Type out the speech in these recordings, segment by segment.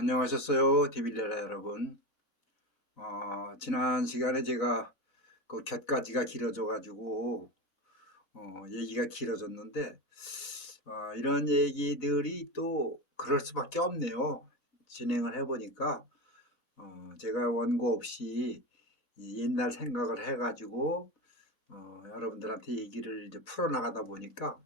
안녕하셨어요, 디빌레라 여러분. 지난 시간에 제가 그 곁가지가 길어져가지고 얘기가 길어졌는데 이런 얘기들이 또 그럴 수밖에 없네요. 진행을 해보니까 제가 원고 없이 이 옛날 생각을 해가지고 여러분들한테 얘기를 이제 풀어나가다 보니까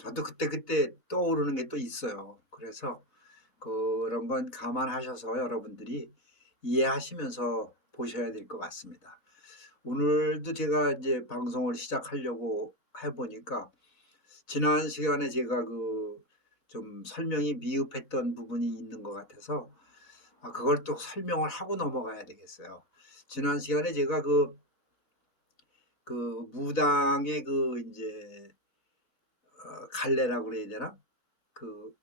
저도 그때그때 떠오르는 게 또 있어요. 그래서 그런 건 감안하셔서 여러분들이 이해하시면서 보셔야 될 것 같습니다. 오늘도 제가 이제 방송을 시작하려고 해보니까 지난 시간에 제가 그 좀 설명이 미흡했던 부분이 있는 것 같아서 그걸 또 설명을 하고 넘어가야 되겠어요. 지난 시간에 제가 그 무당의 그 이제 갈래라고 그래야 되나? 그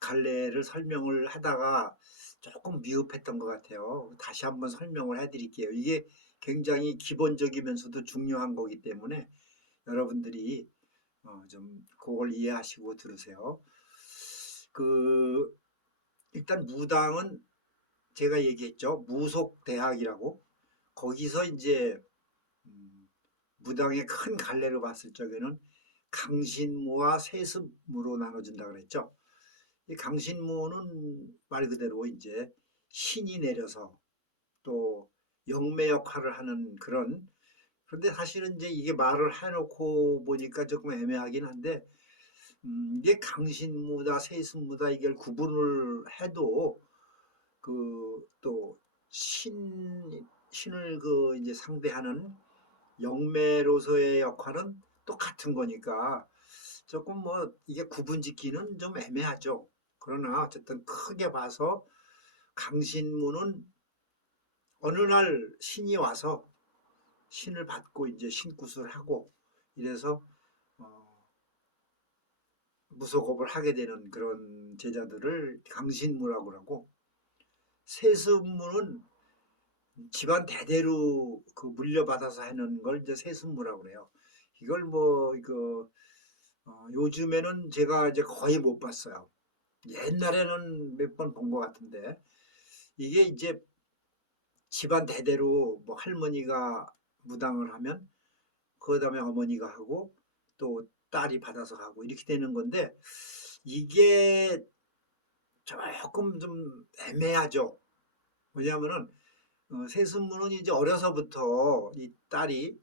갈래를 설명을 하다가 조금 미흡했던 것 같아요. 다시 한번 설명을 해드릴게요. 이게 굉장히 기본적이면서도 중요한 거기 때문에 여러분들이 좀 그걸 이해하시고 들으세요. 그 일단 무당은 제가 얘기했죠. 무속대학이라고. 거기서 이제 음, 무당의 큰 갈래로 봤을 적에는 강신무와 세습무로 나눠진다 그랬죠. 이 강신무는 말 그대로 이제 신이 내려서 또 영매 역할을 하는 그런, 그런데 사실은 이제 이게 말을 해놓고 보니까 조금 애매하긴 한데 이게 강신무다 세습무다 이걸 구분을 해도 그 또 신을 그 이제 상대하는 영매로서의 역할은 똑같은 거니까 조금 뭐 이게 구분 짓기는 좀 애매하죠. 그러나 어쨌든 크게 봐서 강신무는 어느 날 신이 와서 신을 받고 이제 신굿을 하고 이래서 어, 무속업을 하게 되는 그런 제자들을 강신무라고 하고, 세습무는 집안 대대로 그 물려받아서 하는 걸 이제 세습무라고 그래요. 이걸 뭐 이거 요즘에는 제가 이제 거의 못 봤어요. 옛날에는 몇 번 본 것 같은데 이게 이제 집안 대대로 뭐 할머니가 무당을 하면 그 다음에 어머니가 하고 또 딸이 받아서 하고 이렇게 되는 건데 이게 조금 좀 애매하죠. 왜냐하면은 세습문은 이제 어려서부터 이 딸이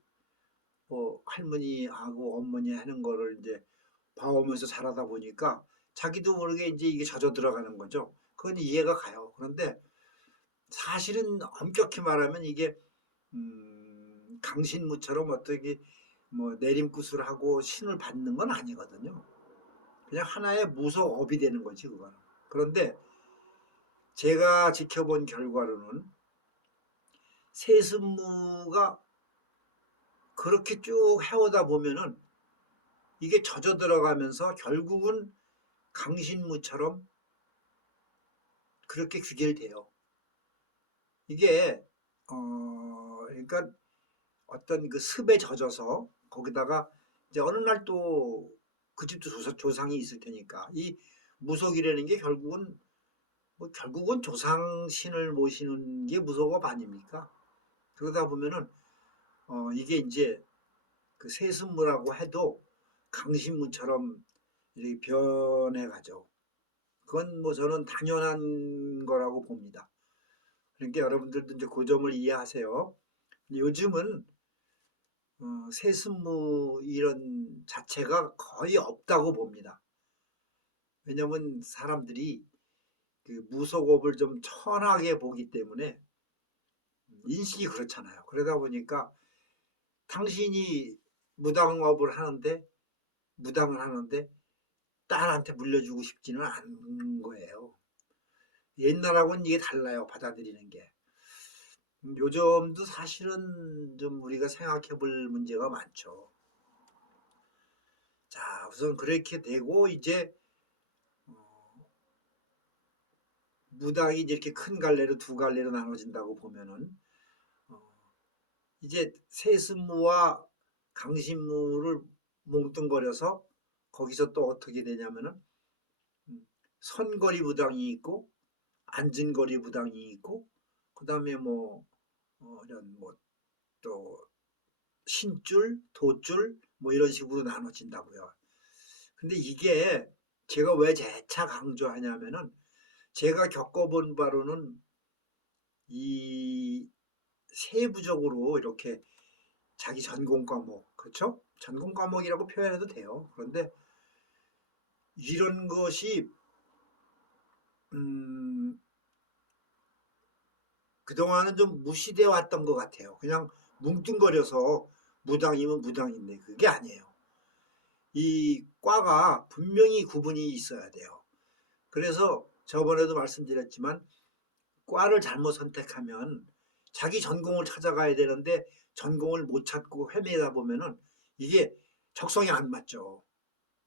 뭐 할머니하고 어머니 하는 거를 이제 봐오면서 자라다 보니까 자기도 모르게 이제 이게 젖어 들어가는 거죠. 그건 이해가 가요. 그런데 사실은 엄격히 말하면 이게 강신무처럼 어떻게 뭐 내림굿을 하고 신을 받는 건 아니거든요. 그냥 하나의 무속업이 되는 거지 그거는. 그런데 제가 지켜본 결과로는 세습무가 그렇게 쭉 해오다 보면은 이게 젖어 들어가면서 결국은 강신무처럼 그렇게 귀결돼요. 이게 그러니까 어떤 그 습에 젖어서 거기다가 이제 어느 날 또 그 집도 조상이 있을 테니까 이 무속이라는 게 결국은 뭐 결국은 조상신을 모시는 게 무속업 아닙니까? 그러다 보면은 이게 이제 그 세습무라고 해도 강신무처럼 이렇게 변해가죠. 그건 뭐 저는 당연한 거라고 봅니다. 그러니까 여러분들도 이제 그 점을 이해하세요. 요즘은 세습무 이런 자체가 거의 없다고 봅니다. 왜냐하면 사람들이 그 무속업을 좀 천하게 보기 때문에 인식이 그렇잖아요. 그러다 보니까 당신이 무당업을 하는데 무당을 하는데 딸한테 물려주고 싶지는 않은 거예요. 옛날하고는 이게 달라요. 받아들이는 게. 요즘도 사실은 좀 우리가 생각해 볼 문제가 많죠. 자, 우선 그렇게 되고 이제 무당이 이렇게 큰 갈래로 두 갈래로 나눠진다고 보면은 어, 이제 세습무와 강신무를 몽뚱거려서 거기서 또 어떻게 되냐면은 선거리 무당이 있고 안진거리 무당이 있고 그다음에 뭐 이런 뭐 또 신줄, 돛줄 뭐 이런 식으로 나눠진다고요. 근데 이게 제가 왜 재차 강조하냐면은 제가 겪어본 바로는 이 세부적으로 이렇게 자기 전공 과목, 그렇죠? 전공 과목이라고 표현해도 돼요. 그런데 이런 것이 음, 그동안은 좀 무시되어 왔던 것 같아요. 그냥 뭉뚱거려서 무당이면 무당인데 그게 아니에요. 이 과가 분명히 구분이 있어야 돼요. 그래서 저번에도 말씀드렸지만 과를 잘못 선택하면 자기 전공을 찾아가야 되는데 전공을 못 찾고 헤매다 보면은 이게 적성이 안 맞죠.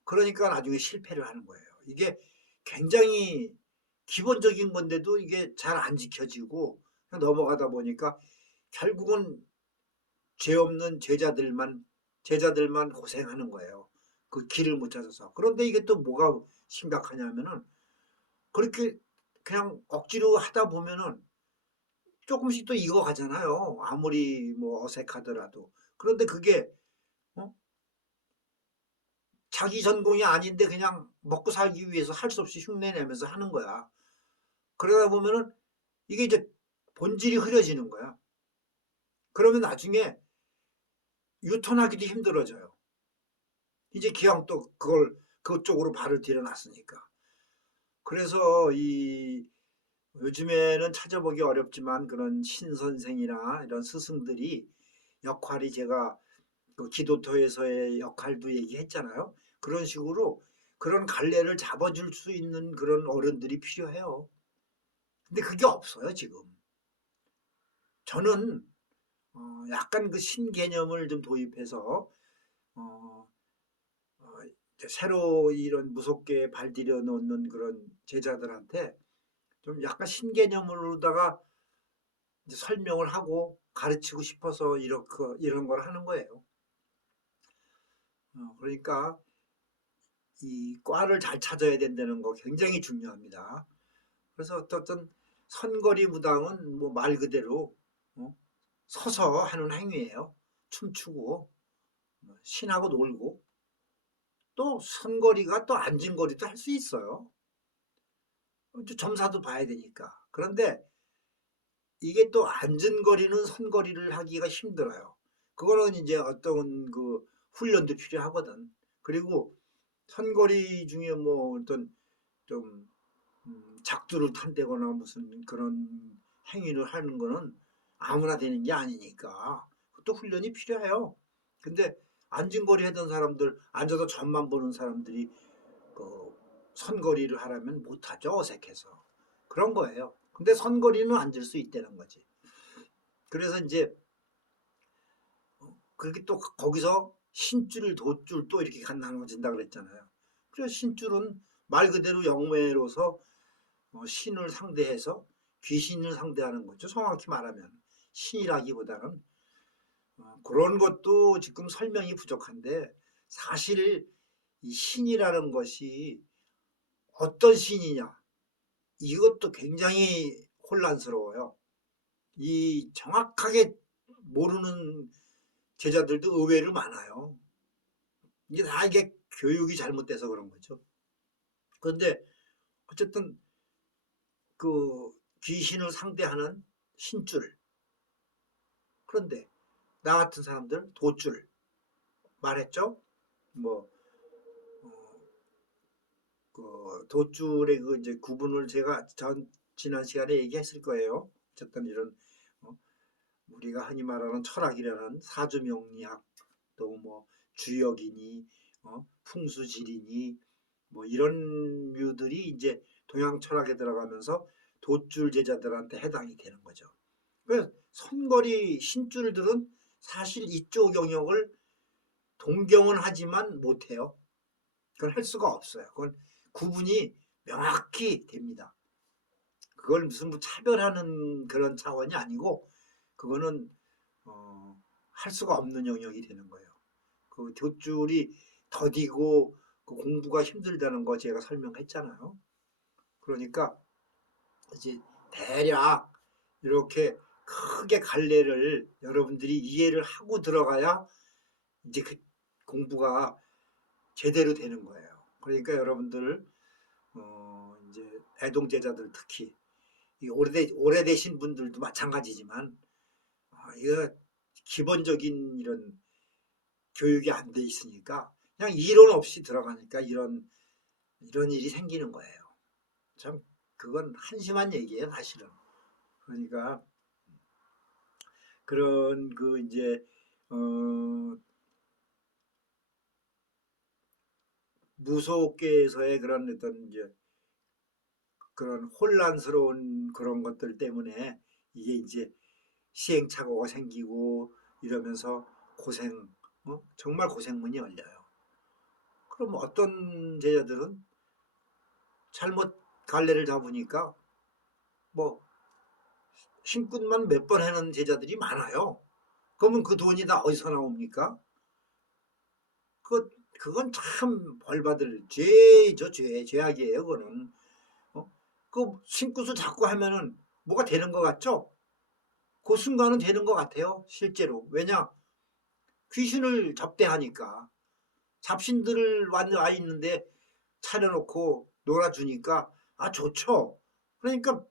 그러니까 나중에 실패를 하는 거예요. 이게 굉장히 기본적인 건데도 이게 잘 안 지켜지고 넘어가다 보니까 결국은 죄 없는 제자들만 고생하는 거예요. 그 길을 못 찾아서. 그런데 이게 또 뭐가 심각하냐면은 그렇게 그냥 억지로 하다 보면은 조금씩 또 익어가잖아요. 아무리 뭐 어색하더라도. 그런데 그게 어? 자기 전공이 아닌데 그냥 먹고 살기 위해서 할 수 없이 흉내 내면서 하는 거야. 그러다 보면은 이게 이제 본질이 흐려지는 거야. 그러면 나중에 유턴하기도 힘들어져요. 이제 기왕 또 그걸 그쪽으로 발을 들여놨으니까. 그래서 이 요즘에는 찾아보기 어렵지만 그런 신선생이나 이런 스승들이 역할이 제가 그 기도터에서의 역할도 얘기했잖아요. 그런 식으로 그런 갈래를 잡아줄 수 있는 그런 어른들이 필요해요. 근데 그게 없어요, 지금. 저는 약간 그 신개념을 좀 도입해서 어, 어, 새로 이런 무섭게 발디뎌 놓는 그런 제자들한테 좀 약간 신개념으로다가 이제 설명을 하고 가르치고 싶어서 이렇게 이런 걸 하는 거예요. 그러니까 이 과를 잘 찾아야 된다는 거 굉장히 중요합니다. 그래서 어떤 선거리 무당은 뭐 말 그대로 어? 서서 하는 행위예요. 춤추고 신하고 놀고 또 선거리가 또 앉은거리도 할 수 있어요. 점사도 봐야 되니까. 그런데 이게 또 앉은거리는 선거리를 하기가 힘들어요. 그거는 이제 어떤 그 훈련도 필요하거든. 그리고 선거리 중에 뭐 어떤 좀 작두를 탄다거나 무슨 그런 행위를 하는 거는 아무나 되는 게 아니니까 그것도 훈련이 필요해요. 근데 앉은거리 하던 사람들, 앉아서 전만 보는 사람들이 그 선거리를 하라면 못하죠, 어색해서. 그런 거예요. 근데 선거리는 앉을 수 있다는 거지. 그래서 이제 그렇게 또 거기서 신줄, 돛줄 또 이렇게 나눠진다 그랬잖아요. 그래서 신줄은 말 그대로 영매로서 신을 상대해서 귀신을 상대하는 거죠. 정확히 말하면 신이라기보다는 그런 것도 지금 설명이 부족한데 사실 이 신이라는 것이 어떤 신이냐 이것도 굉장히 혼란스러워요. 이 정확하게 모르는 제자들도 의외로 많아요. 이게 다 이게 교육이 잘못돼서 그런 거죠. 그런데 어쨌든 그 귀신을 상대하는 신줄 그런데 나 같은 사람들 돛줄 말했죠. 뭐 그 돛줄의 그 이제 구분을 제가 지난 시간에 얘기했을 거예요. 어쨌든 이런 어, 우리가 흔히 말하는 철학이라는 사주명리학 또 뭐 주역이니 풍수지리니 뭐 이런 류들이 이제 동양 철학에 들어가면서 돛줄 제자들한테 해당이 되는 거죠. 그래서 선거리 신줄들은 사실 이쪽 영역을 동경은 하지만 못해요. 그걸 할 수가 없어요. 그건 구분이 명확히 됩니다. 그걸 무슨 뭐 차별하는 그런 차원이 아니고 그거는 할 수가 없는 영역이 되는 거예요. 그 돛줄이 더디고 그 공부가 힘들다는 거 제가 설명했잖아요. 그러니까 이제 대략 이렇게 크게 갈래를 여러분들이 이해를 하고 들어가야 이제 그 공부가 제대로 되는 거예요. 그러니까 여러분들 이제 애동제자들 특히 오래되신 분들도 마찬가지지만 이거 기본적인 이런 교육이 안 돼 있으니까 그냥 이론 없이 들어가니까 이런 일이 생기는 거예요. 참 그건 한심한 얘기예요, 사실은. 그러니까 그런 그 이제 무속계에서의 그런 어떤 이제 그런 혼란스러운 그런 것들 때문에 이게 이제 시행착오가 생기고 이러면서 고생, 정말 고생문이 열려요. 그럼 어떤 제자들은 잘못 갈래를 잡으니까 뭐 신굿만 몇 번 해놓은 제자들이 많아요. 그러면 그 돈이 다 어디서 나옵니까? 그건 참 벌받을 죄죠, 죄악이에요, 그거는. 그 신굿을 자꾸 하면은 뭐가 되는 것 같죠? 그 순간은 되는 것 같아요, 실제로. 왜냐? 귀신을 접대하니까. 잡신들을 와 있는데 차려놓고 놀아주니까 좋죠. 그러니까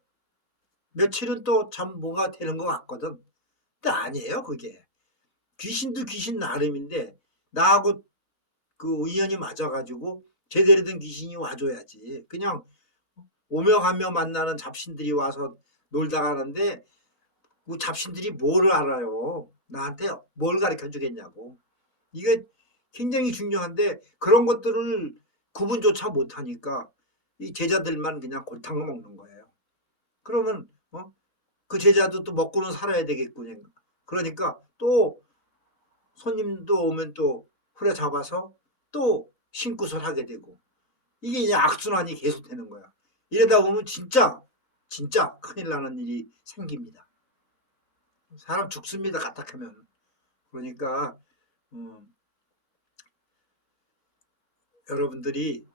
며칠은 또 참 뭐가 되는 것 같거든. 근데 아니에요, 그게. 귀신도 귀신 나름인데 나하고 그 의견이 맞아가지고 제대로 된 귀신이 와줘야지. 그냥 오며 가며 만나는 잡신들이 와서 놀다 가는데 그 잡신들이 뭘 알아요. 나한테 뭘 가르쳐 주겠냐고. 이게 굉장히 중요한데 그런 것들을 구분조차 못하니까 이 제자들만 그냥 골탕 먹는 거예요. 그러면 그 제자도 또 먹고는 살아야 되겠군요. 그러니까 또 손님도 오면 또 후려잡아서 또 신굿을 하게 되고 이게 이제 악순환이 계속되는 거야. 이러다 보면 진짜 큰일 나는 일이 생깁니다. 사람 죽습니다, 가탁하면. 그러니까 여러분들이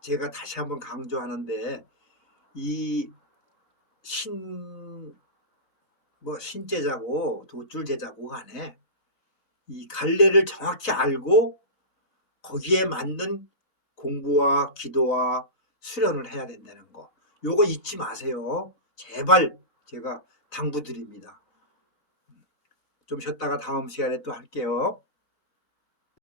제가 다시 한번 강조하는데 이 신제자고 도줄제자고 간에 이 갈래를 정확히 알고 거기에 맞는 공부와 기도와 수련을 해야 된다는 거. 요거 잊지 마세요. 제발 제가 당부드립니다. 좀 쉬었다가 다음 시간에 또 할게요.